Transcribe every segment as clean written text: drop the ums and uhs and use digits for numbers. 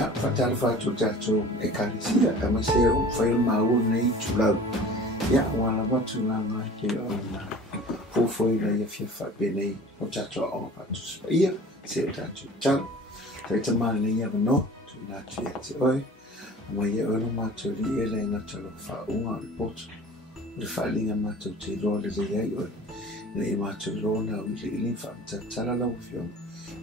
Ya, fatal fatu tatu ekalisia kama seo fail mau nei tulau. Ya, wala watu langa ke ona. Fofo ila ya fifa bene o tatu o fatu ia seo tatu tal. Taita mali ya no tu na tu oi. Ma ya ono matu li ele na talo fa unga report. Le falinga matu te lo le ya yo. Le matu lo na ili fa tala la ufio.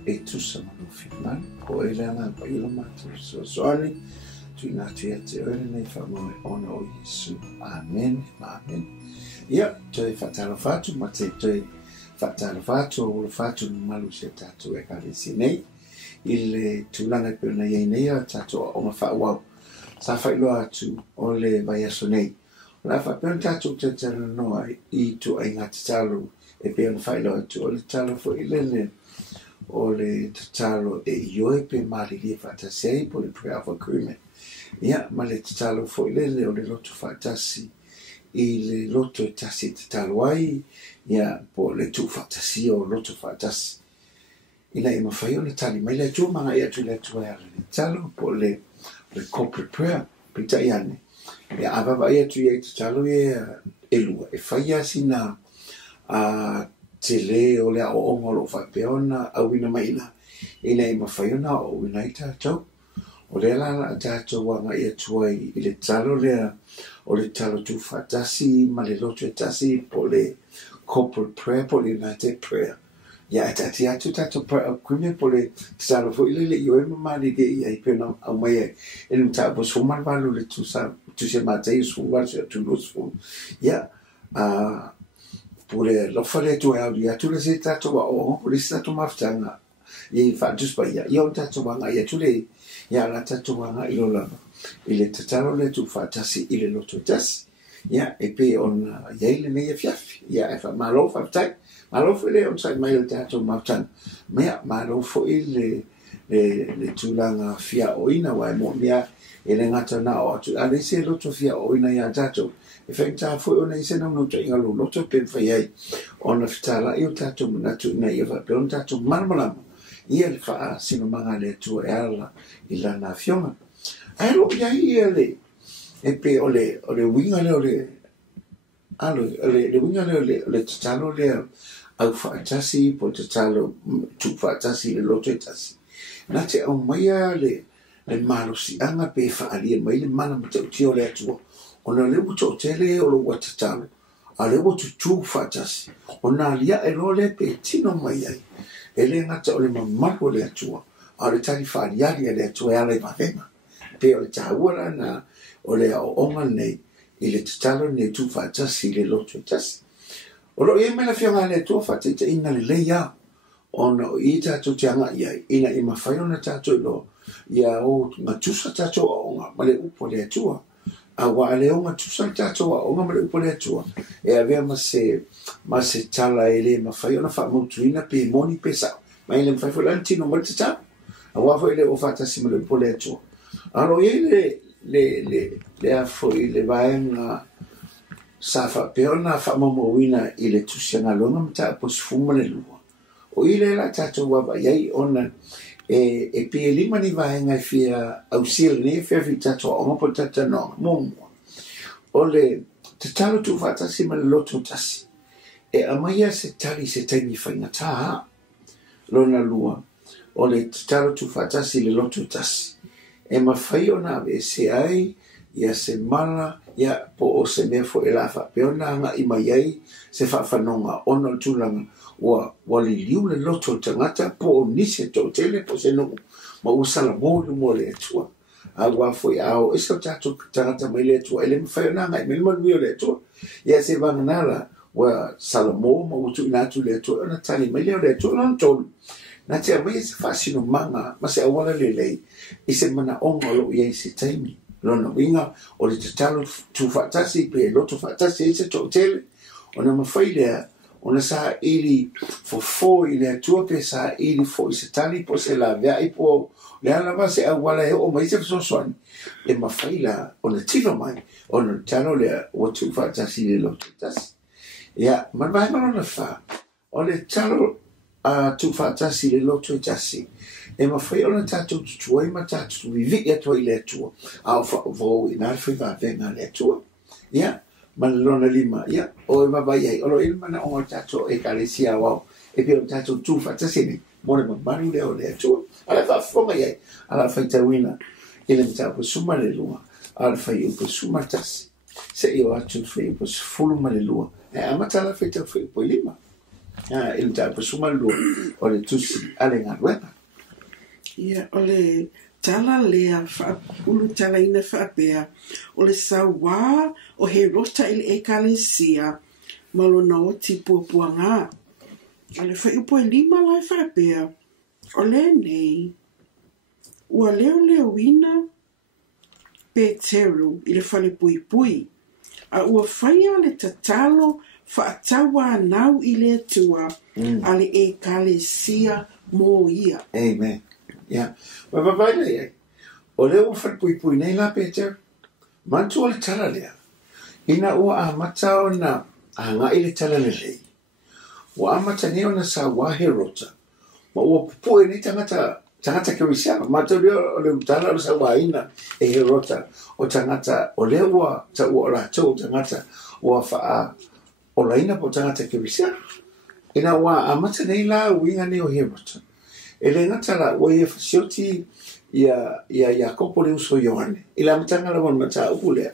E tu sama no final ko elana pa ilo matu so ali tu na te nei fa mo ona o Yesu amen amen ya te fatalo fatu mate te fatalo fatu o fatu malu se tatu e kalisi nei il tulanga pe na ye nei tatu o ma fa wa sa fa lo atu o le vai so nei la fa pe tatu te no I tu ai ngatalo e pe fa lo atu o le talo fo ile o le tatalo e ioe pe malili fatasei po le prayer of agreement. Ia, ma le tatalo fo ilele o le loto fatasi I le loto e tasi tatalo ai, ia, po le tu fatasi o loto fatasi. Ina ima fai o le tali, ma le tu manga ia tu le tu ea le tatalo po le corporate prayer, pita iane. Ia, ababa ia tu ia tatalo e lua, e fai asina te le o le o ongolo fa peona a wina maina ina I mawhaiona o wina I tātou o le la tātou wanga ia tuai I le talo lea o le talo tu fatasi ma le loto e tasi po le corporate prayer po le United Prayer ia e tati atu tātou prayer kume po le talo fo ile le ioe mamari ke ia I pena au mai e inu tāpo suman walu le tu se matei suman se tu lusfu ia pure lo fare tu e alia tu le seta to o pure sta to maftanga I fa just pa ia io tato wanga ia tu le ia la tato wanga I lo la ile tatalo le tu fa tasi ile lo tu tas ia e pe on ia ile ne fiaf ia e fa malo fa tai malo fele on sai mai tato maftan me malo fo ile le tu langa fia oina wa mo mia ele ngata na o tu ale se lo tu fia oina ia tato e fenta foi ona ise no to inga lo to pe fai ai ona fitala io tato na tu na ia va pe on tato marmala ia le fa sino manga le tu ela ila na fiona ai lo ia ele e pe ole winga le alo le winga le talo le au fa tasi po talo tu fa tasi le lo tasi na te o mai le malo si anga pe fa ali mai le mana mo te o le tu ona le uto tele o lo watatalo a le uto tu fatasi ona lia e lo le pe tino mai ai ele ngata o le mamako le atua a le tali whaariari le atua e ale mahenga pe o le tahua na o le o onga nei I le tatalo ne tu fatasi le loto tasi o lo e mena fionga le atua fatete ina le leia ona o I tato te anga iai ina I mawhaiona tato lo ia o ngatusa tato o onga ma le upo le atua a wa le onga tu sa tato o nga mele upole atua e avea ma se tala ele ma fai ona fa motuina pe moni pe sa ma ele ma fai folanti no mo tata a wa foi le o fata si mele upole atua alo ele le a foi le vaenga sa fa pe ona fa momoina ile tu sena longa mta po sfuma le lua o ile la tato wa yai ona e pe lima ni vaenga fia auxil ne fia vitato o mo tata no mo ole te talo tu fata si ma loto tasi e amaya se tali se tani faina ta lona lua ole te talo tu fata si le loto tasi e ma fai ona ve se ai ia se mala ia po o se me fo elafa pe ona nga I mai se fa fanonga ona tulanga wa li liu le loto tangata po o nise to tele po se no ma usala mo le tua a wa foi ao eso tato tangata mai le tua ele me fai na ngai me mo le tua ia se vanala wa salamo ma utu na tu le tua na tani mai le tua non to na te mai se fasino manga ma se awala le I se mana onga lo ia se taimi lona winga o le talo tu fatasi pe loto fatasi se to tele ona ma fai le ona sa ili fo ile tua pe sa ili fo se tali po se la vea I po le ala va se awala e o mai se so son le mafaila ona tilo mai ona talo le o tu fatasi le loto tas ya man vai ma ona fa o le talo tu fatasi le loto e tasi. E ma fai ona tātou tutua i ma tātou vivi atua i le atua. Au whao i nā whai venga le atua. Ia, ma le lona lima. Ia, o e mawai ai. Olo ina mana o tātou e kalesia wau. E pia o tātou tu fatasi ni. Mone ma manu leo le atua. Ala whafonga iai. Ala whai tauina. Ile mta pa suma le lua. Ala whai upa suma tasi. Se i o atu whai upa fulu ma le lua. E amata ala whai tau whai upa lima. Ile mta pa suma le lua. O le tusi ale ngā ruenga. Ia, o le tala lea ulu tala ina whaapea, o le sawa o he rota ili e kalesia, malo na o ti puapua ngā. O le whaiupo e lima lai whaapea, o le nei, ua leo ina Peteru i le whale pui pui, a ua whaia le tatalo whaatawa nau i le atua, a le e kalesia mō ia. Amen. Yeah. But vai o le o fa pui nei la Peter. Mantu o le tala lea. Ina ua a matao na a nga i le tala le lei. Ua a mata neo na sa wahe rota. Ma ua pupu e ni tangata ke wisiana. Matao leo o le utala o sa waina e he rota. O tangata o le ua ta ua o rato o tangata ua fa a o laina po tangata ke wisiana. Ina ua a mata nei la uinga ne o he rota. E le ngata la ua ia fasioti ia kopo le uso Ioane. I la matanga la wana mata upu lea.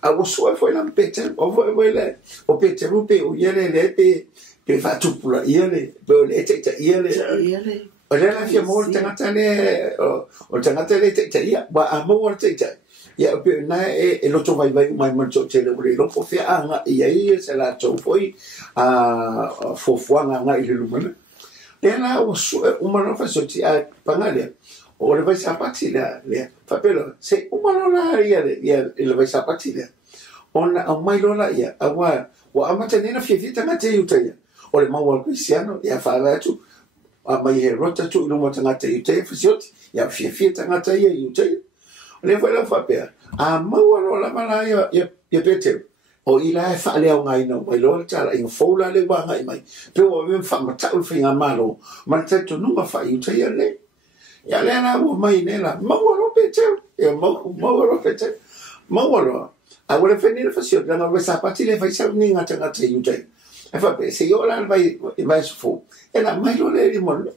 A wasua foi la Peter, o foi le, o Peter upe o iele le pe fatupula iele, pe o le teita iele. O le la fia mo tangata le, o tangata le teita ia, wa a mo o teita. Ia pe na e loto vai mai mancho te le ure lopo fia anga ia se la tau foi a fofuanga anga i le lumana. Le la o umano fasoti a pangalia. O le vai sapati le fapelo se umano la ia le vai sapati le. Ona o mai lola ia awa wa amata nena fia tangata uta ia. O le maua Cristiano ia fala tu a mai he rota tu no tangata uta fasioti ia fia tangata ia uta. Le vai la fapea a maua lola mala ia Peter. O ila e whaale au ngai na mai loa tala inga foula le wa ngai mai. Pe o me whamatau whinga malo. Ma te to nunga whai uta ia le. Ia le ana ua mai nela. Maua ro Peter. Ia maua ro Peter. Maua ro. A wale whenera whasio. Ranga we sapati le whai sau ni ngata ngata i uta. E whape se yo la vai sufo. E la mai lo le rimon.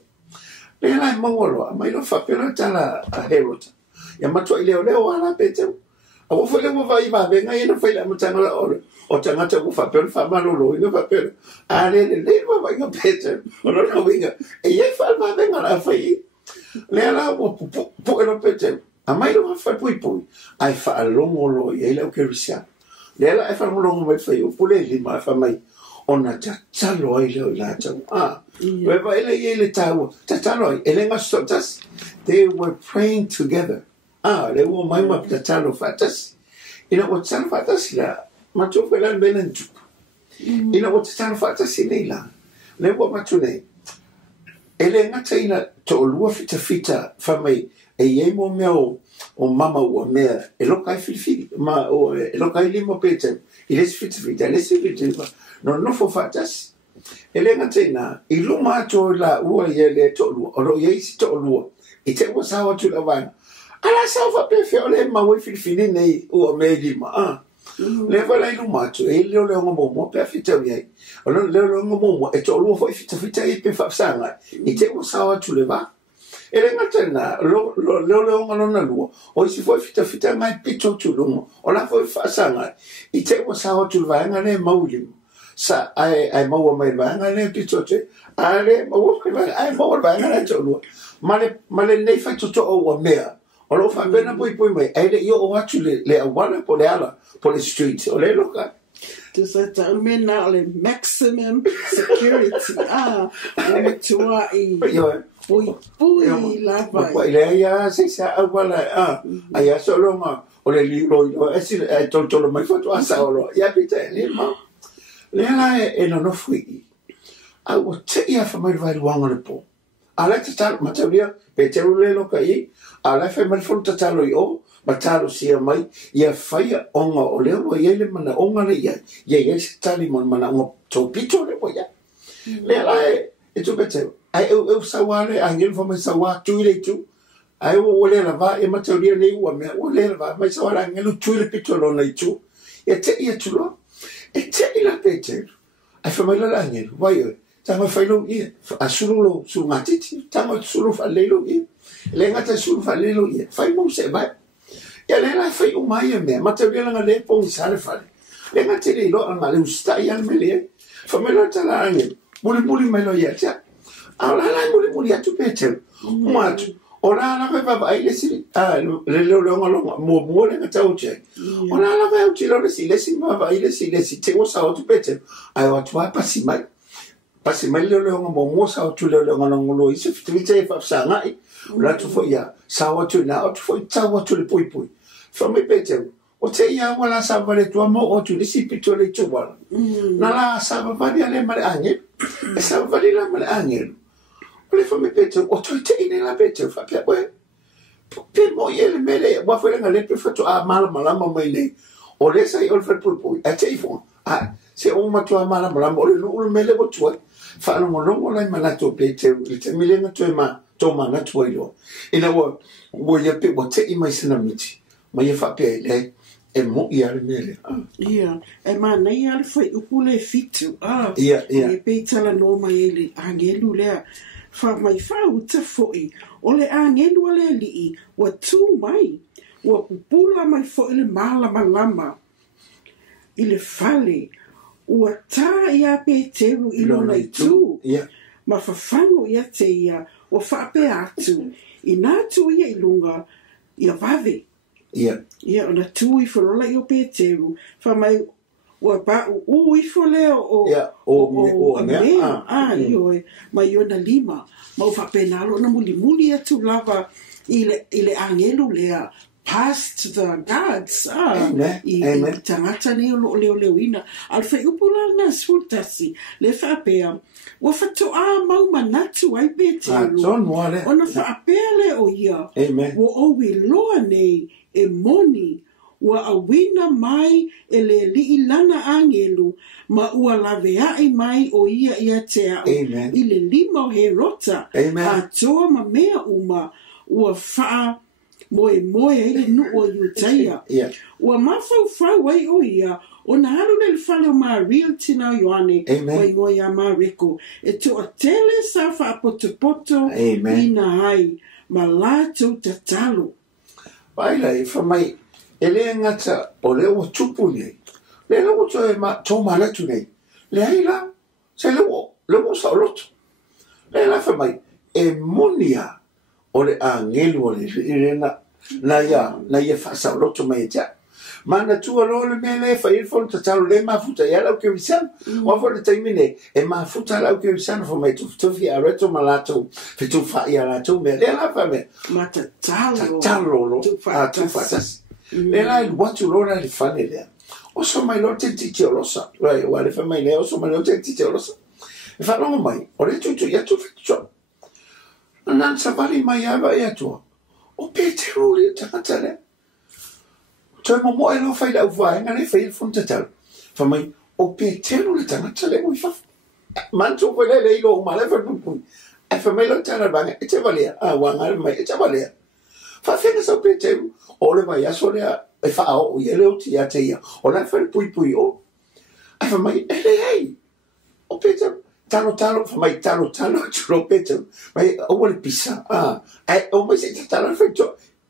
Le la maua ro. A mai lo whape lo tala a herota. Ia matua i leo leo ala Peter. A wo fele wo vai ba venga ina fele mo tanga o tanga wo fa per fa malolo ina fa per a le wo vai ga Peter o no winga e ye fa ba venga la fai le la wo pu no Peter a mai lo fa pui ai fa longo lo ye le o ke risia le la e fa longo mai fai o pule li ma fa mai ona talo ai le la tau we va ele ye le tau talo ele nga sotas they were praying together. Le wo mai ma talo fatas. Ina o talo fatas la macho fela benen tu. Ina o talo fatas ni la. Le wo macho ne. Ele ngata ina to lua fita fa mai e ye mo meo o mama o mea e lo kai fili ma o e lo kai limo Peter. Ile fita le fita no fo fatas. Ele ngata ina i lo macho la ua ye le to lua o lo ye si to lua. I te wo sawa tu la vana. Ala salva perfeito le maui filifini nei o meli ma leva lá no mato ele o leão momo perfeito aí o leão momo e to lo foi fita e pe fafsanga e te o sawa tu leva ele ngatena lo leão na lua o se foi fita mai pito tu lo o la foi fafsanga e te o sawa tu vai ngane mauli sa ai mau mai vai ngane pito te ale mau vai ngane tu lo male nei fa tu o mea. O lo fa bena pui mai ai le io o atu le awana po le ala po le street o le loka to sa ta mena le maximum security o me tua I pui la vai ko ile ya se sa awala ai so lo ma o le libro o esi to mai foto asa o lo ya pita le ma le ala e no fui a o te ia fa mai vai wanga le po ala te tal materia Peter le loka I ala fe mal fonta talo yo matalo sia mai ia faia onga o le o ye le mana onga le ia tali mon mana o to pito le o ya le ala e tu Peter ai eu sawale angel fa mai sawa tu le tu ai o le lava e materia nei o me o le lava mai sawala angel tu le pitolo nei tu e te ia tu lo e te ila pete ai fa mai la angel vai tama fa lo ia asulu su matiti tama sulu fa le lo ia le ngata sulu fa le lo ia fa mo se vai ya le la fa o mai me materia nga le pon sale fa le ngata le lo nga le usta ia me le fa me lo tala angel muli me lo ia tia ala la muli atu pete matu ora la va vai le si le lo mo le ngata o che ora la va uti lo si le si va vai le si te o sa o tu pete ai o tu pa si mai le mo sa o tu le lo isi fitrite fa sa ngai la tu fo ya sa o tu na o tu fo ta o tu le pui fa me pete o te ia wala sa vale tu mo o tu le si pito le tu wala na la sa va le male ange sa va le male ange le fa me pete o tu te ine la pete fa pe pe mo ye le mele wa fa le ngale pe fa tu a mala mai le o le sai o fa pui a te fo se o ma tu a mala o le lu mele o tu fa no mo la mala to pete le te mile na tu ma to ma na tu yo ina wo ye pe o te i mai sina miti ma ye fa pe le e mo ia le mele e ma nei al fa ukule fitu e pe tala no mai le angelu le fa mai fa uta foi o le angelu le li wa tu mai wa pupula mai foi le mala malama ile fale wa ta ia pe teru ilo nei tu ma fa fango ia te ia o fa pe atu ina tu ia ilunga ia vave ona tu i fo la io pe teru fa mai wa pa u i fo le o io ma io na lima ma fa penalo na muli atu lava ile angelo lea past the gods i tangata ne leo ina al fe upula na sultasi le fa pea wa fa to mau manatu ai petelu ona fa pele o ia wo o wi loa nei e moni wa awina mai ele li lana angelu ma ua lavea mai o ia te au ile lima o he rota a toa ma mea uma ua faa moe ele nu o yutaia ua mafau ai o ia o na haru le fale o ma real tina yoane o ingo ya ma reko e to a tele sa fa poto ina ai ma la to tatalo Baila fa mai ele ngata o le o tupu nei le lo to ma to mala tu nei le aila se lo sa lot le la fa mai e monia o le angelu o le na ya fa sa lot mai ja mana tu lo le mele fa il fon talo le ma futa ya la ke visan o fo le taimine e ma futa la ke visan fo mai tu fi a reto malato fe tu fa ya la tu me le la fa me mata talo lo tu fa le la il what you le fa le o so mai lo te ti lo sa right wa le fa mai le o so mai lo te ti lo sa e fa no mai o le tu ya tu fi tu nan sa bali mai ya tu o petro le takatale Toi mo e no fai da vai ngale fai fonte tal. Fa mai o petero le tanga tale mo fa. Manto ko le lo male fa pu. E fa mai lo tana banga e te valia. Wa ngal mai e te valia. Fa fena so petero o le vai aso le e fa o ye le o ti a te ia. O la fa pui o. E fa mai e le ai. O petero talo fa mai talo chulo petero. Mai o le pisa. O mai se talo fa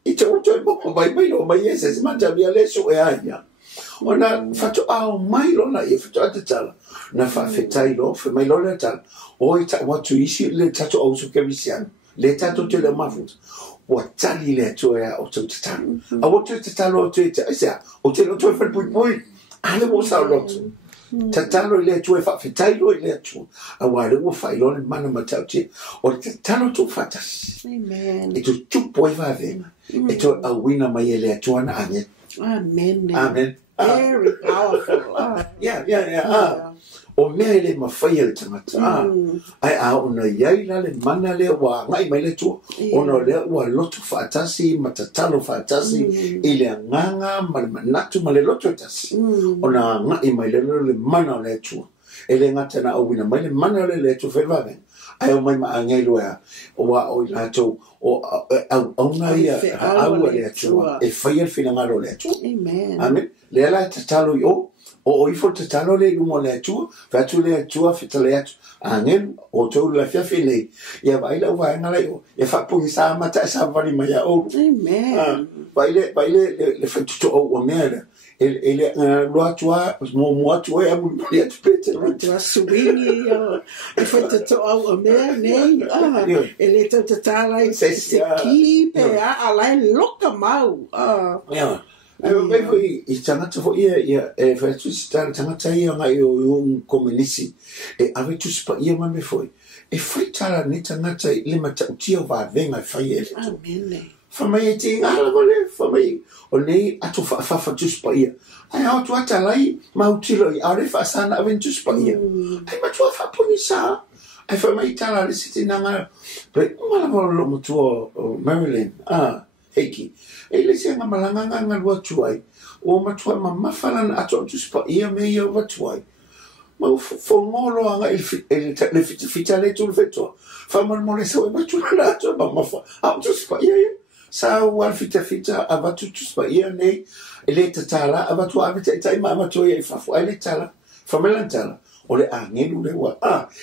I te uto e moko mai no mai ese se manja via leso e aia. Ona fatu ao mai lona e fatu ate tala. Na fa fetai lo, fe mai lona tala. O i ta watu isi le tatu au su ke visiano. Le tatu te le mafut. Wa tali le tu e o tu te tala. A watu te tala o tu e te aisea. O te lo tu e fa pui. Ale mo sa lotu. Ta talo le tu e fa fetai lo le tu. A wale wo fa ilone mana matau te. O te talo tu fatas. Amen. E tu tupo e va vema. E to a wina mai ele atuana ane. Amen. Very powerful. Yeah. O mea ele mawhai ele tangata. Ai a ona iai la le mana le wa ngai mai le tua. Ona le wa lotu whaatasi, matatalo whaatasi, ile nganga, ma le manatu, ma le lotu tasi. Ona ngai mai le mana le tua. Ele ngata na o wina mai le mana le tua whewave. ai o mai maangelo o wa o lato o au na ia au le atua e fai al finangalo le atua. Amen. Le la tatalo yo o ifo tatalo le lumo le atua fa tu le atua fitale atu angel o to la fia fele ia vai la wa ngala yo e fa pu sa mata sa vali mai o. Amen. Baile le fa tu o mera ele lo atua mo atua e amu le pete atua suini e fa to o mera nei ele to tatala e se ki pe a la loka mau yeah. Mai foi I tangata foi ia e fa tu sta tangata ia ngai o komunisi e ave tu spa ia mai foi e foi tala ni tangata le mata utia va venga fai ele amen fa mai ti ngala gole fa mai o nei atu fa tu spa ia ai au tu atalai mau tilo I ave fa sana ave tu spa ia ai ma tu fa ponisa ai fa mai tala le siti nanga pe mala lo mo tu Marilyn Eki. Ele se nga malanga nga lua tuai. O matua mamafala na ato tu spa ia me ia wa tuai. Ma fongolo anga le fita le tu feto. Fa mal mole sa we matua na ato mamafa. Am tu spa ia. Sa wal fita ava tu spa ia nei. Ele tatala ava tu avita tai mama tu ia fa fu ele tala. Fa melantala. Ole angelu le wa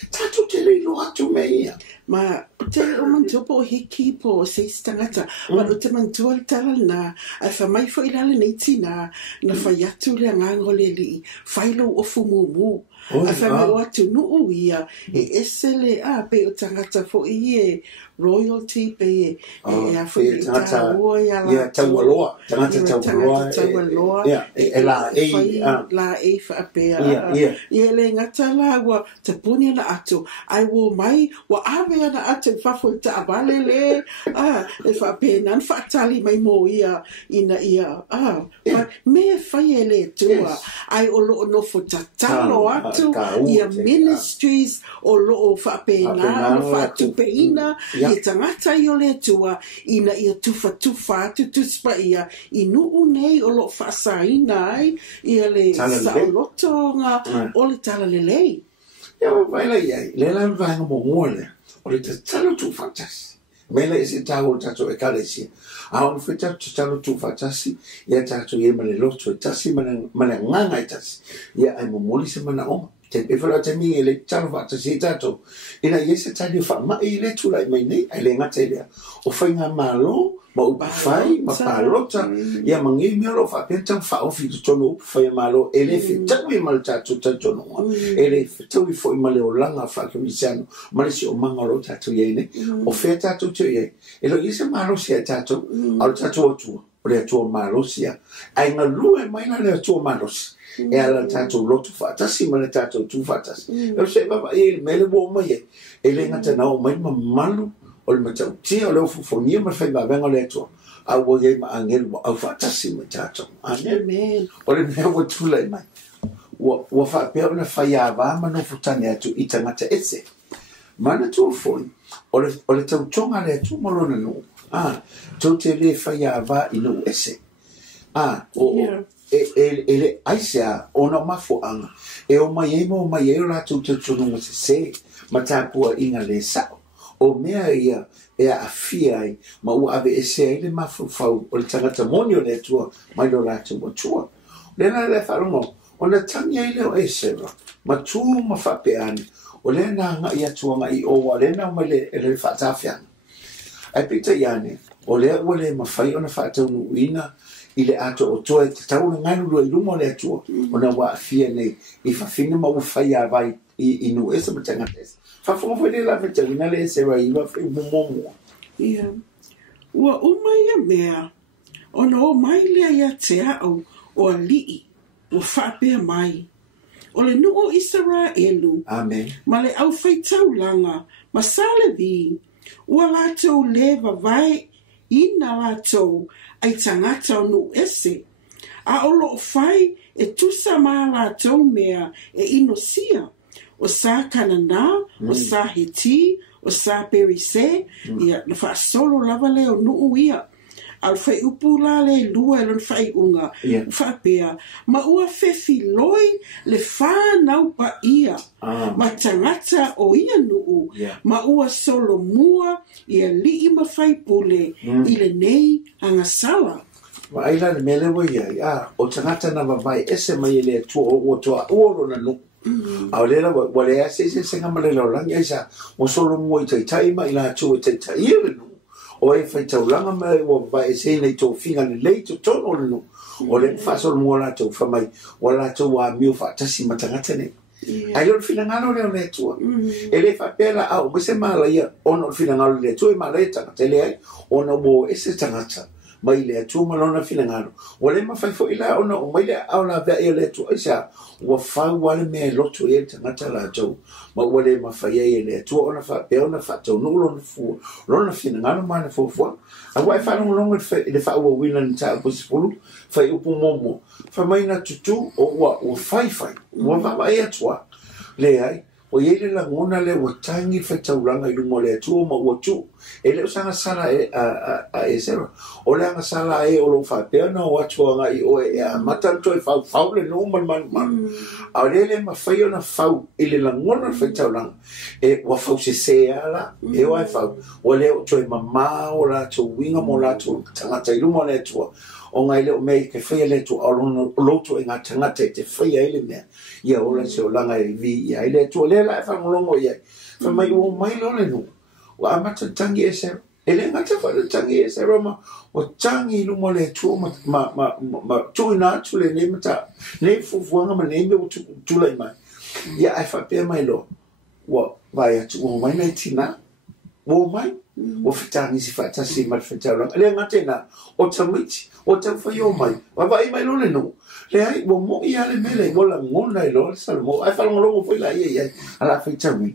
tatu te le lo atu me ia. Ma te o mantupo hiki po se stangata ma o te mantua tala na a fa mai fo ilale nei tina na fa yatu le ngango le li failo o fumumu a fa mai watu nu uia e esele pe o tangata fo ie royalty pe a fo tangata ia tawaloa tawaloa la e fa pe ia le ngata la wa te puni na atu ai wo mai wa ave ana atu fafo ta abale le e fa pena fa tali mai mo ia ina ia me fa ele tua ai o lo no fo tatalo atu ia ministries o lo fa pena no fa tu peina i tangata i o le tua ina ia tufa tu spa ia inu unei o lo fa saina ai ia le sa lotonga o le tala le lei ia vai la ia le la vai mo mole o le talo tu fantas mele ese talo tato e kalesi a on feta talo tu fantas ia tato ia mele loto tasi mele nganga tasi ia ai mo mole se mana o te e fala te mi ele talo fantas tato ina ese talo fa ma ile tu lai mai nei ai le ngata ile o fa nga malo ma u fai ma palota ia mangi mi lo fa penta fa o fi tono fa malo ele fi tawi mal tatu tono ele fi tawi fo male o langa fa ke misano male si o mangalo tatu yene o fe tatu tu ye elo ise malo si tatu al tatu tu o le tu malo si ai nga lue mai na le tu malo e ala tatu lotu fa tasi male tatu tu fa tasi e se baba e mele bo mai ele ngata na o mai malu o le matau tia o leo fufonia ma fai mawenga le atua a wo ye ma angelu mo au fatasi ma tato amen o le mea wa tula i mai wa fa pia ona fai ava ma no futane atu i tangata ese mana tu foi o le tau tonga le atu mo lona no tau te le fai ava i no ese ele aisea ona mafo anga e o mai e mo mai e o la tu te tonu mo se ma tapua inga le sao o mea ia e a fia ai ma ua ave ese ele mafufau o le tangata moni o le tua mai lo latu mo tua lena le wharongo o na tangi ai leo ese ma tu ma whapeani o lena nga ia tuanga I owa lena ma le ele whatafianga ai pita iane o lea ua le mawhai o na whataunu uina I le ato o toa te tau na nganu lua I lumo le atua o na wa fia nei I whawhina ma uwhai a vai I nu esa ma tangata esa Fafo foi la fete na le se vai va foi momo. Ia. Ua umai a mea. Ona o mai le ia te au o alii o whapea mai. O le nu o Israelu. Amen. Ma le au fai taulanga. Ma sale vi. Ua lato le vai ina lato ai tangata o nu ese. A o lo fai e tusa ma lato mea e inosia. O sa Kanana, o sa Hiti, o sa Perise, ia na fa solo lava le o nuu ia. al fai upu la le lua lon fai unga fa pea ma ua fefi loi le fa nau pa ia ma tangata o ia nuu ma ua solo mua ia li ma fai pule ile nei anga sala ma aila le mele wo ia o tangata na vai ese mai le tu o to o na nu Aurela wale ase se ngama le lang isa mo solo mo tai mai la tu tai ile no o e fai tau langa mai o vai se nei to finga le to tono no o le fa solo mo la to fa mai wala to wa mi fa tasi matangata ne ai lo fina ngalo le tu ele fa pela au mo se mala ia ono fina ngalo le tu e mala ta tele ai ono bo ese tangata mai le tu malona fina ngalo o le ma fai fo ila ono mai le au la ve ele tu isa wa fa wale me loto e tangata la jo ma wale ma fa ye le tu ona fa pe ona fa to no lo fu lo na fina ngalo ma na fo fo a wa fa no longo le fa wa wilan ta posipulu fa upu momo fa mai na tutu o wa o fai wa va mai atwa le ai o yele la ngona le watangi fa taulanga ilu mo le tu ma o tu ele usanga sala a esero o le anga sala e o lo fa pe na o atwa nga i o e matan to fa le no man a le ma fa yo na fa ele la ngona fa taulanga e wa fa se ala e wa fa o le to mama o la to winga mo la to tanga ilu mo le tu o ngai le me ke fa le tu o lo to nga tanga te fa ele me ia o la se o langa e vi ia ele tu le la fa ngolongo ia fa mai o mai lo le no wa amata tangi ese ele ngata fa tangi ese roma o tangi lu mo le tu ma tu na tu le ne mata ne fu nga ma ne me tu le mai ia ai fa pe mai lo wa vai tu o mai na tina o mai o fitangi si fa tasi ma fitara le ngata na o tamiti o tam fa yo mai wa vai mai lo le no le ai mo mo ia le mele mo la ngona i lo sa mo ai fa ngolo foi la ia ala fitara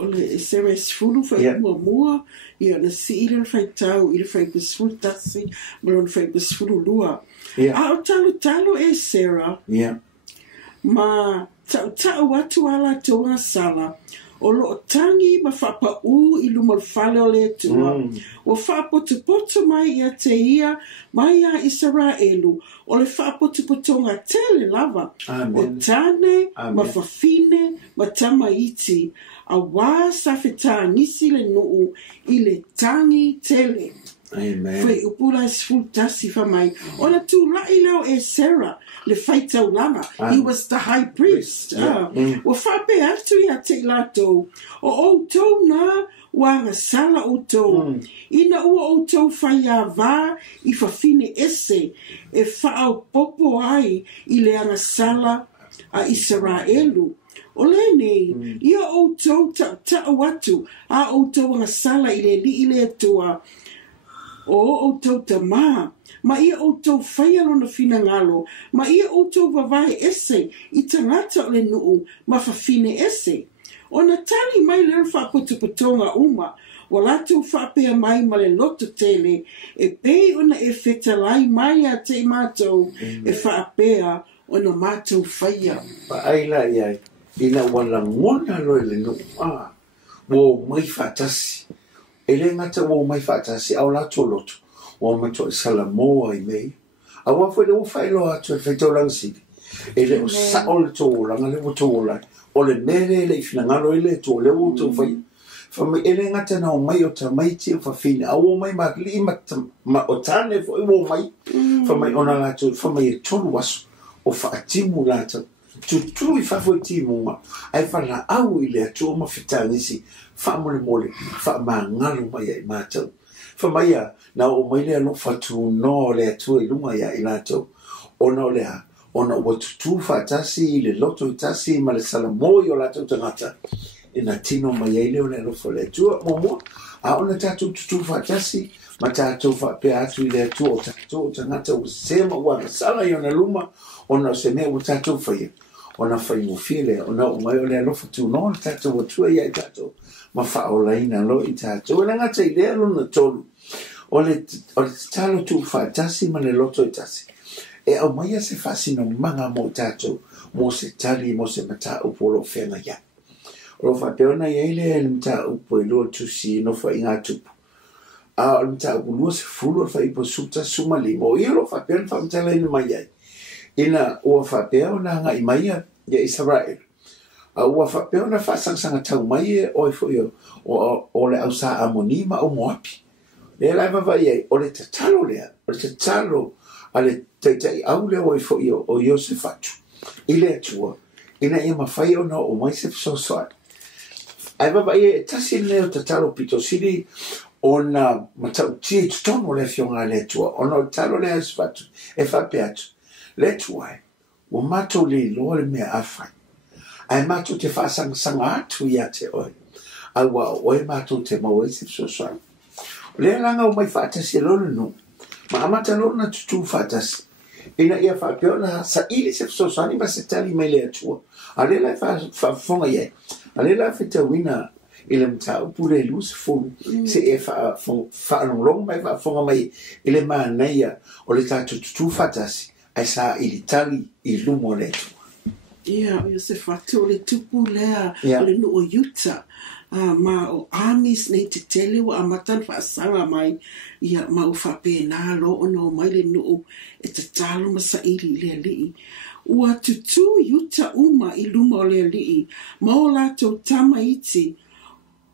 ole seres fulu fa mo mua ia na si ile fa tau ile fa bisful tasi mo fa bisfulu lua a talo e Sarah ma tau watu ala tonga sala o lo tangi ma fa pa u ilu mo fale le tua o fa potu mai ia te ia mai ia Israelu o le fa potu nga tele lava o tane ma fa fine ma tamaiti a wa sa feta nisi le nuu i le tangi tele Amen. Fai upula sfultasi fa mai. Ona tu la ilao e Sarah le faita ulanga. He was the high priest. Wa fa pe atu ia te lato. O to na wanga sala o to. Ina ua o to fai a va i fa fine ese e fa au popo ai i le anga sala a Israelu. O le nei, ia o to ta watu a o to wanga sala i le li i le toa. O tau ta ma ia o tau whaia lona fina ngalo, ma ia o tau wawai ese, i tangata o le nuu, ma whawhine ese. O na tali mai lera whaputuputonga uma, o latu whapea mai ma le loto tele, e pei ona e whetalai mai a te mātou, e whapea o na mātou whaia. Pa aila iai, ina wala ngona loe le nuu, wo mai whatasi. Ele ngata wo mai fatasi au la toloto wo mai to salamo ai mei a wa foi o fai lo atu fe to lang si ele o sa ol to lang le wo to la o le nere le fina ngalo ele to le wo to fai fa me ele ngata na o mai o ta mai ti fa fina au mai ma li ma o tane fo wo mai fa mai ona la to fa mai to was o fa timu la tu i fa fo timu ai fa la au ile to ma fitani si fa mole fa mangalo mai ai matau fa mai na o mai le no fa tu no le tu i lunga ya ilato ona le ona o tu fa tasi le loto tasi ma le salamo yo la tu tangata ina tino mai le ona lo fa le tu mo a ona tatu tu fa tasi ma tatu fa pe atu le tu o tatu tangata o sema wa sala yo na luma ona se me o tatu fa ye ona fa mo file ona o mai le lo fa tu no tatu o tu ya tatu ma fa o laina lo i tatu ona ngata i le lo na tolu o le talo tu fa tasi ma le loto i tasi e au mai se fa sino manga mo tatu mo se tali mo se mata o polo fena ya o fa pe ona ye le mata o polo tu si no fa inga tupu a o ta bulua se fulu fa ipo suta suma limo ia lo fa pen fa mtala ina mai ai ina o fa pe ona nga i mai ya Israel a o fa pe ona fa sang tau mai o fo yo o le au sa amoni ma o moapi le la va vai o le tatalo ale te au le o fo yo o Josefatu ile atua ina ia mafai ona o mai se so ai va vai tasi le tatalo pitosili ona matau ti tono le fionga le tua ona talo le asfatu e fa peatu le tua o mato le lo le me afa ai mato te fa sang atu ia te oi ai wa o e mato te mo e se so le langa o mai fa tasi lo no ma amata lo na tu fa tasi ina ia fa peona sa ili se so ni ba se tali mai le tua ale la fa fonga ye ale la fita wina ele mta pure luz fo se e fa no long mai fa fonga mai ele ma naia o le tatu tu fatasi ai sa ili tali I lumo le tu ia o se fatu le tupu lea le no o yuta ma o amis nei te tele wa amatan fa sanga mai ia ma o fa pe na lo ono mai le no e te talo ma sa ili le li ua tutu yuta uma I lumo le li ma o la to tama iti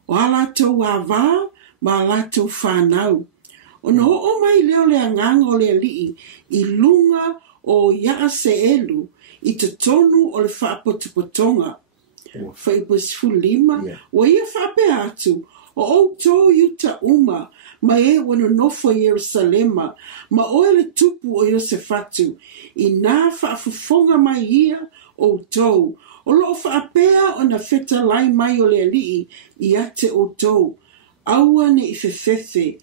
o ala tau wawā, ma ala tau whanau. O no o mai leo le angango le lii, I lunga o yaa se elu, I te tonu o le whaapotupotonga. Whaibus fulima, o ia whape atu, o tō yuta uma, ma e wano nofo Yerusalema, ma o le tupu o Josefatu, I nā whaafufonga mai ia o tō, o lo whaapea o na wheta lai mai o le alii I ate o tō. Aua ne I whewhewhe.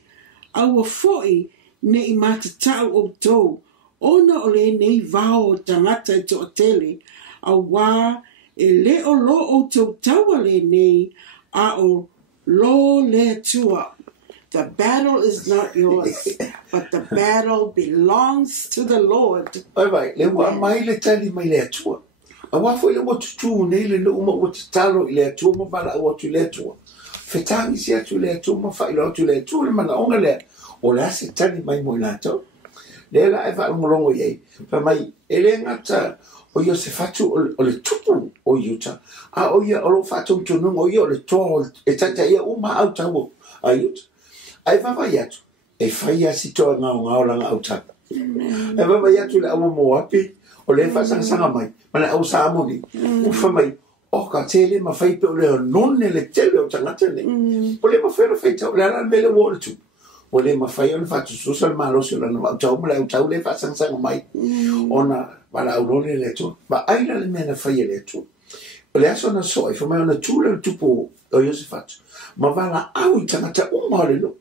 Aua foi ne I matatau o tō. Ona o le nei vao o tangata I to tele. Aua e le o lo o tō taua le nei a o lo le tua. The battle is not yours, but the battle belongs to the Lord. Ai vai, le wa mai le tali mai le tua. A wafo ile mo tutu nei le no mo talo ile atu mo bala o tu le atu fetani si atu le atu mo fa ile atu le atu le mana onga le o la se tani mai mo lato le la e fa mo longo ye fa mai ele ngata o Josefatu o le tupu o yuta a o ia o lo fatu tu no o ia le to e tata ia uma au tawo a yuta ai fa va yatu e fa ia si to nga o langa au tata e va va yatu le amo mo api o le fa sanga mai mana au sa amoni u fa mai o ka tele ma fai pe o le non le tele o tangata ne o le ma fero fai tau le ala mele wole tu o le ma fai on fa tu social malo se la no tau mala o tau le fa sanga mai ona para au le tu ba ai le mena fai le tu o le aso na so e fa mai ona tu le tu po o Josefat ma vala au tangata o ma le no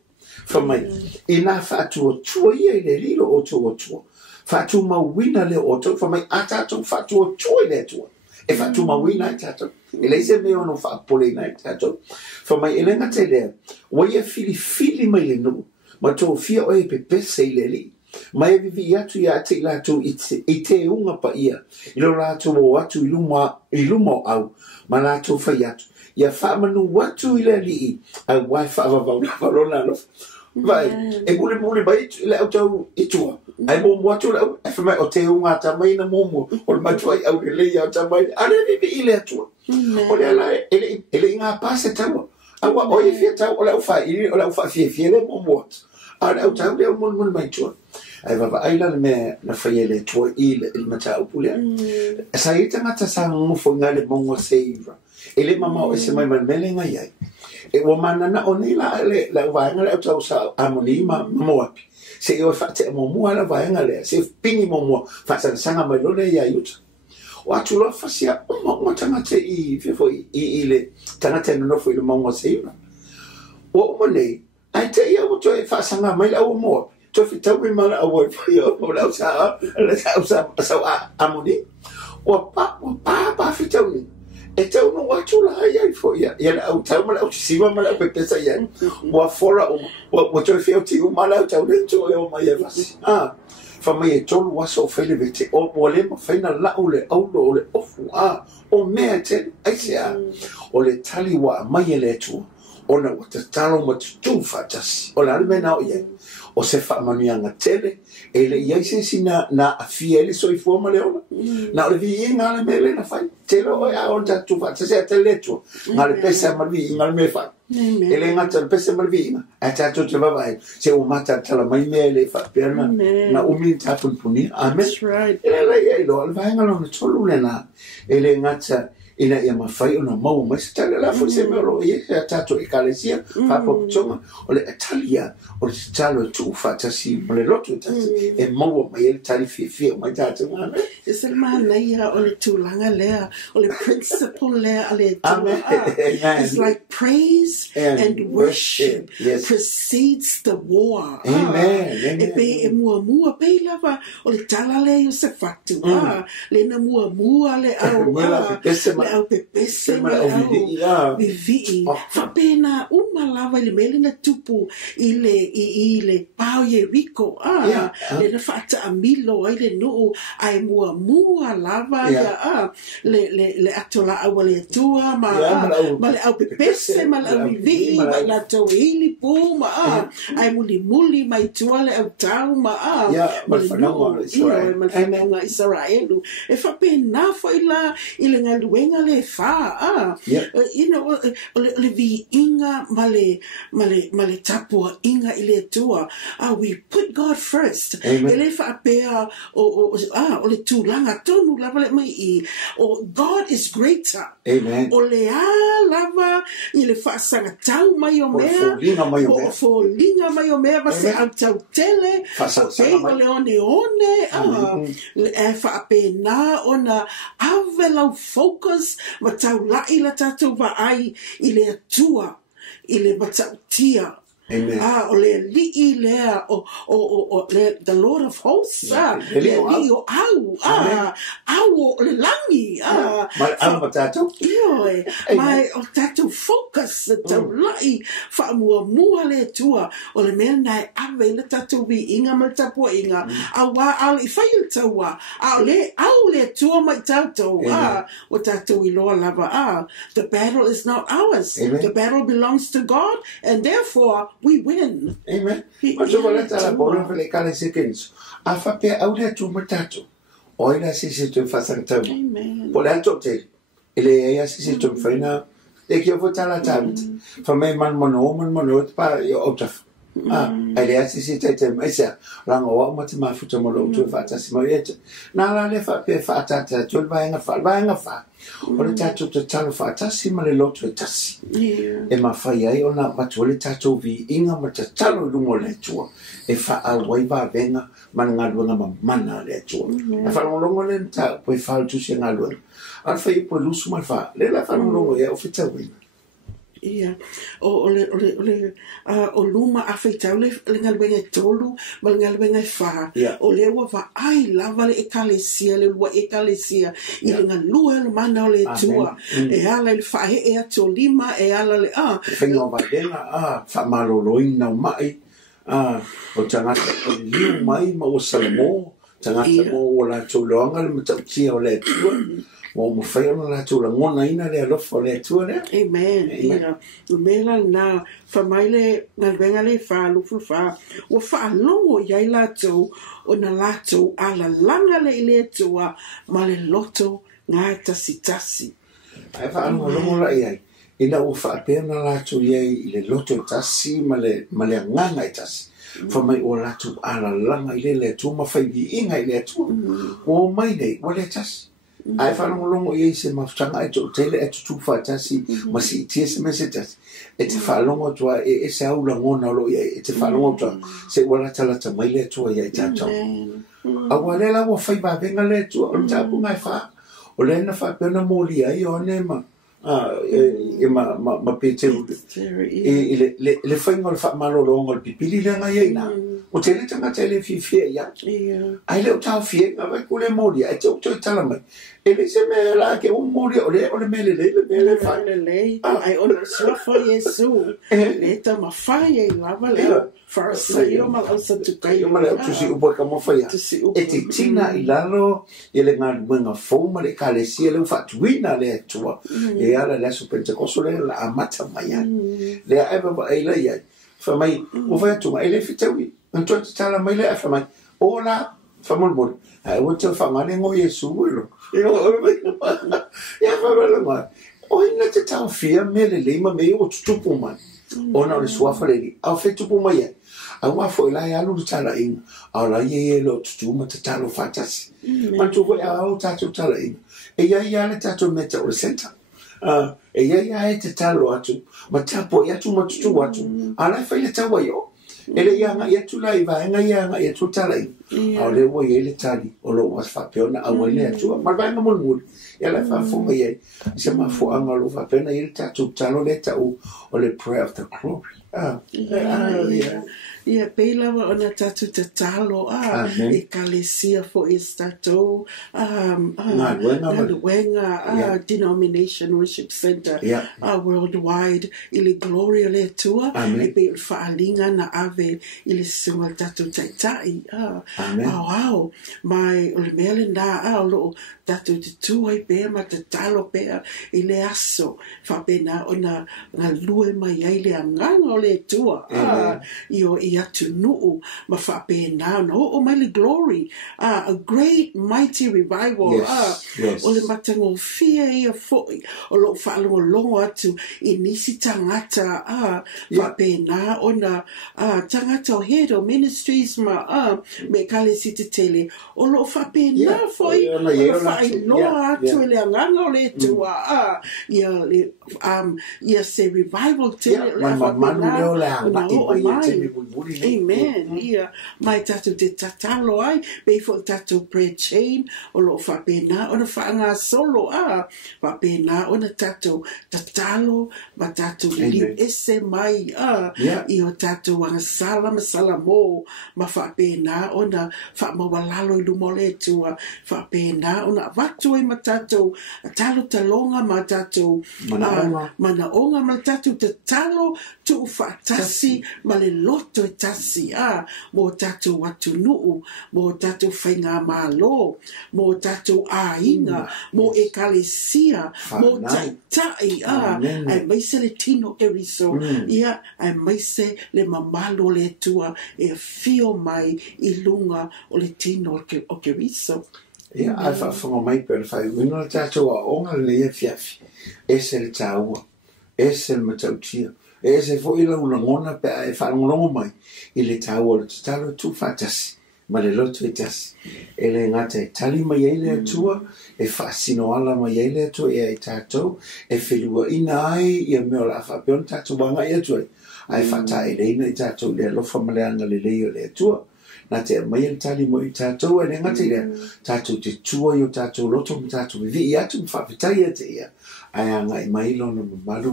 fa mai ina fa tu tu ia le lilo o tu fatu mawina le oto fa mai atato fatu choi le tu e fatu mawina atato ele se me ono fa pole na atato fa mai ele na tele wo ye fili mai le no ma to fia o e pepe se le li mai vivi atu ya te la tu ite unga pa ia ilo la tu wo atu iluma au ma la tu fa yatu ya fa manu watu ile li a wifi va lona no vai e mule bai le auto itua ai mo watu le e fa mai o te unga ta mai na momo o ma tu ai au le ya ta mai ale vivi ile atua o le ala ele nga pase tawa awa o e fia tawa o la fa ile o la fa fia le momo ala auto le mo mai tu ai va ai la me na fa ile tu ile il mata o pule sa ita ngata sa mo fo ngale mongo seiva ele mama o se mai mele nga ia e wo mana na oni la va nga le auto sa amoni ma mo api se eu fate mo ala vai ngale se pingi mo fa sanga mai lo le ia yuta o atu lo fa sia mo tamate I fefo ile tanate no fo ile mo seiva o mo nei ai te ia o to fa sanga mai la o mo to fita mi mala o fo yo mo la sa amoni o pa fita mi e te uno watu la ia fo ia au tau mala o siwa mala pe pesa ia wa fora o to fio ti o mala o tau dentro o mai vasi fa mai to wa so fele vete o mole ma fina la o le o le ofu o me te ai sia o le tali wa mai le tu ona o te talo ma tu fatasi o la me na o ye o se fa manianga tele ele ia se sina na afia ele so i forma le ona na o vi inga le mele na fai tele o ya o ta tu fatasi a tele tu na le pesa ma vi inga le me fa ele nga ta pesa ma vi inga a ta tu te vai se o mata tala mai mele fa perna na o mi ta puni amen. That's right. Ele lo va nga lo tolu le na ele nga ta ina ia mafai ona mau mai se tala la fo se mero ia tato e kalesia fa po tsoma o le Italia o le talo tu fatasi mo le lotu tasi e mau mai ele tali fi mai tato ngana Is it mana ia o le tūlanga lea, o le principle lea a le tūlanga. It's like praise and worship precedes the war. Amen. E pe e mua pe lava o le tala le o se fatu. Le na mua le au le au pepese le au vivi. Fa pena uma lava le mele na tupu i le pao ye riko. Le na fata amilo ai le nuu ai mua lava ya le atola au le tua ma le au pepese ma le au vivi ma la toili pu ma ai muli mai tua le au tau ma ma le whanonga ma le whanonga Israelu e fa pena foi la i le ngaluenga le fa le vi inga ma le tapua inga i le tua we put God first ele fa pea o le tūlanga tonu lava le mai I God is greater. Amen. O le lava I le whaasanga tau mai o mea o fōlinga mai o mea vase au tau tele o le one le e whaapena ona ave lau focus ma tau lai la tatou wa ai I le atua I le matau tia o le li'i lea o the Lord of Hosts le li'i o au o le langi mai au ma tatou mai o tatou focus tau lai whaamua le tua o le mea nai ave le tatou vi inga ma tapua inga a wā au I whai le taua au le tua mai tatou o tatou I loa lava the battle is not ours. The battle belongs to God and therefore we win. Amen. Ma so wala tala polo fele kale seconds. A fa pe au le tu matato. Oina si tu fa santa. Amen. Pola to te. Ele ia si tu fa na e ke vo tala tabit. Fa me man mono pa o taf. Ele si te mai sa. Ranga wa ma te mafuta mo lo tu fa ta si mo yet. Na la le fa pe fa ta tu va nga fa. O le tatou te talo whaatasi ma le loto e tasi. E ma whai ai o na matu le tatou vi inga ma te talo lungo le tua. E wha au wai wā venga ma ngā luanga ma mana le tua. E whalongongo le ta poi whao tusi ngā luanga. Al whai po lusu ma wha. Le la whalongongo e o whita wina. Ia, o luma a whaitau le ngaluenga e tolu, ma le ngaluenga e wha. O le ua wa ai lava le ekalesia, le lua ekalesia, I le ngalua le mana o le tua. E ala le whahe e ato lima, e ala le Whenga wa venga, whamaroloina o mai, o tangata o liu mai ma o Salamo, tangata mo o la tūloanga le matautia o le tua. Mo mo fai ona la tu la ngona ina le alofa le tu le. Amen. Ia. Mela na famaile na venga le fa lufu fa. O fa longo ia la tu o na la tu ala langa le tua ma le loto nga tasi. Ai fa longo la ia. Ina o fa pena la tu ia le loto tasi ma le nganga tasi. Fa mai o la tu ala langa le tu ma fai inga le tu. O mai nei o le tasi. Ai whanongo i se mawhtanga e tō tele e tutu whaatasi ma si I tia se mesetasi e te whanongo tua e se aula ngona lo e te whanongo tua se wala talata mai le tua i tātau a walela wa whai wawenga le tua o tāpu ngai wha o le na wha pēna mōli ai o ne ma ma pete le whainga le wha malolonga le pipili le ngai ei na o tele tangata le fifia ia ai le o tau fie nga vai kule mōli ai te o toi tala mai ele se me la ke un mori o le mele le fa ai ona sua foi Yesu le ta ma fai lava le farsa io ma alsa tu kai io ma le tu si upo ka mo fai e te tina I lalo ele nga wenga fo ma le kalesia le fa tuina le tua e le ala le aso Pentekoso le la amata mai ai le a eva ai le ai fa mai o vai tu mai le fitawi anto tala mai le fa mai ola fa mol ai o te fa ngane ngo Yesu lo ya fa le mai o ina te tau fia me le ma me o tupu mai ona le suafa le au fe tupu mai ai a wa fo la ya lu tala in a la ye lo tutu ma te talo fatasi ma tu ko ya o tatu tala in e ya le tatu meta o center e ya te talo atu ma tapo ya tu ma tutu atu ala fa le tawa yo ele ya nga ya tu la iva nga ya nga ya tu tala in a le wo ye le tali o lo wa fa pe ona a wa le atu ma ba nga mo ya la fa fo ye se ma fo anga lo fa pe na il tatu talo le ta o le prayer of the glory Ia peila wa ona tatu te talo e kalesia fo estato Wenga Denomination Worship Center worldwide ile gloria le tua e pe faalinga na ave ile singa tatu taitai wow mai ole melinda lo tatu te tua pe ma te talo pe ile aso fa pena ona na lue mai ile anganga le tua io ia tu nuu ma fa pena no my glory a great mighty revival o le matango fia ia foi o lo fa longo atu inisi tangata fa pena ona tangata head of ministries ma me kale siti tele o lo fa pena foi o fa no atu le anganga le tua ia se revival tele la fa Amen. Ia mai tatu te tatalo ai pe fo tatu prayer chain o lo fa pena o na fa nga solo fa pena o na tatu tatalo ma tatu li ese mai io tatu wa sala mo ma fa pena o na fa mo walalo i lumole tua fa pena o na vatu i ma tatu talo talonga ma tatu mana onga ma tatu tatalo tu fa tasi ma le loto tasi mo tatu watu nuu mo tatu whainga malo mo tatu ainga mo ekalesia mo taitai ai maise le tino eriso ai maise le mamalo le tua e fio mai i lunga o le tino o ke riso ai fa mai per fai uno tatu a onga le fiafi ese le taua ese le matautia e se fo ila una ngona pe e fa ngona mai ile tawo le talo tu fatasi ma le lotu etas ele ngate tali mai ele tua e fa sino ala mai ele tu e tato e felua ina ai ia me ola fa pe on tato banga ia tu ai fa ta ele ina tato le lo fa male anga le le tua na te mai tali mo tato e ngate le tato te tua yo tato loto tato vi ia tu fa vitai te ia ai ngai mai lo no malu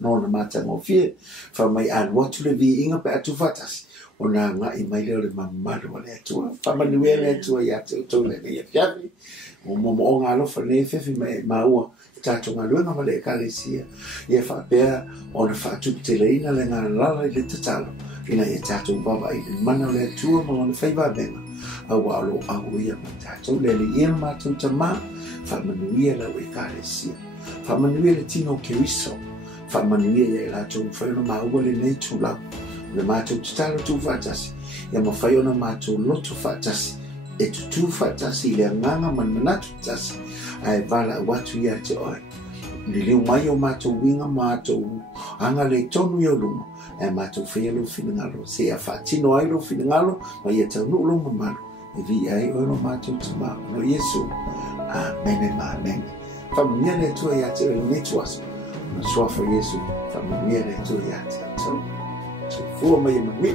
no na mata ngo fie fa mai an watu le vi inga pe atu fatas ona ngai mai le malu le atu fa manu le atu ya to le ya fiafi o mo nga lo fa le fe mai maua tato ngalu nga le kalesia ye fa pe ona fa tu te le ina le nga la le tatalo ina ye tato baba i mana le atu mo na fa ba ben au alo au ia tato le ia ma tu tama fa manu le kalesia fa manuia le tino ke riso fa manuia e la tu fa no ma o le nei tu la le ma tu talo tu fatasi ya ma fa no ma tu lotu fatasi e tu fatasi le nganga man manatu tas ai vala watu ya te oi le mai o ma tu winga ma tu anga le tonu yo lu e ma tu fa lo finalo se a fa tino ai lo finalo ma ye te no lo ma e vi ai o no ma tu ma no yesu amen familia le tua ya te le tuas na sua fa Yesu familia le tua ya te so fu mai mai